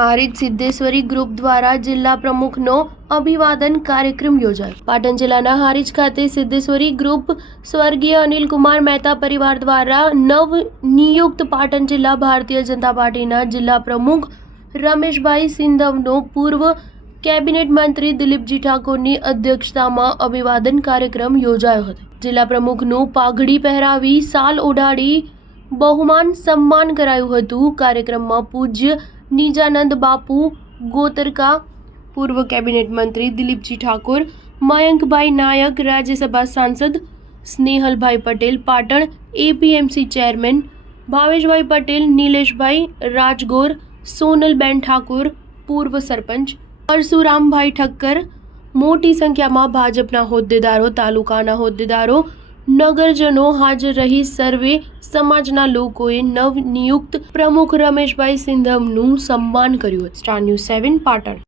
Harij Siddheshwari group દ્વારા જિલ્લા પ્રમુખનો અભિવાદન કાર્યક્રમ યોજાયો। પાટણ જિલ્લાના હારીજ ખાતે સિદ્ધેશ્વરી ગ્રુપ સ્વર્ગીય અનિલકુમાર મહેતા પરિવાર દ્વારા નવ નિયુક્ત પાટણ જિલ્લા ભારતીય જનતા પાર્ટીના જિલ્લા પ્રમુખ રમેશભાઈ સિંધવનો પૂર્વ કેબિનેટ મંત્રી દિલીપજી ઠાકોરની અધ્યક્ષતામાં અભિવાદન કાર્યક્રમ યોજાયો હતો। જિલ્લા પ્રમુખનું પાઘડી પહેરાવી શાલ ઓઢાડી બહુમાન સન્માન કરાયું હતું। કાર્યક્રમમાં પૂજ્ય નિજાનંદ બાપુ ગોતરકા, પૂર્વ કેબિનેટ મંત્રી દિલીપજી ઠાકોર, મયંકભાઈ નાયક, રાજ્યસભા સાંસદ સ્નેહલભાઈ પટેલ, પાટણ એપીએમસી ચેરમેન ભાવેશભાઈ પટેલ, નિલેશભાઈ રાજગોર, સોનલબેન ઠાકોર, પૂર્વ સરપંચ પરશુરામભાઈ ઠક્કર, મોટી સંખ્યામાં ભાજપના હોદ્દેદારો, તાલુકાના હોદ્દેદારો, નગરજનો હાજર રહી સર્વે સમાજના લોકોએ નવનિયુક્ત પ્રમુખ રમેશભાઈ સિંધવનું સન્માન કર્યું હતું। Star news 7 Patan.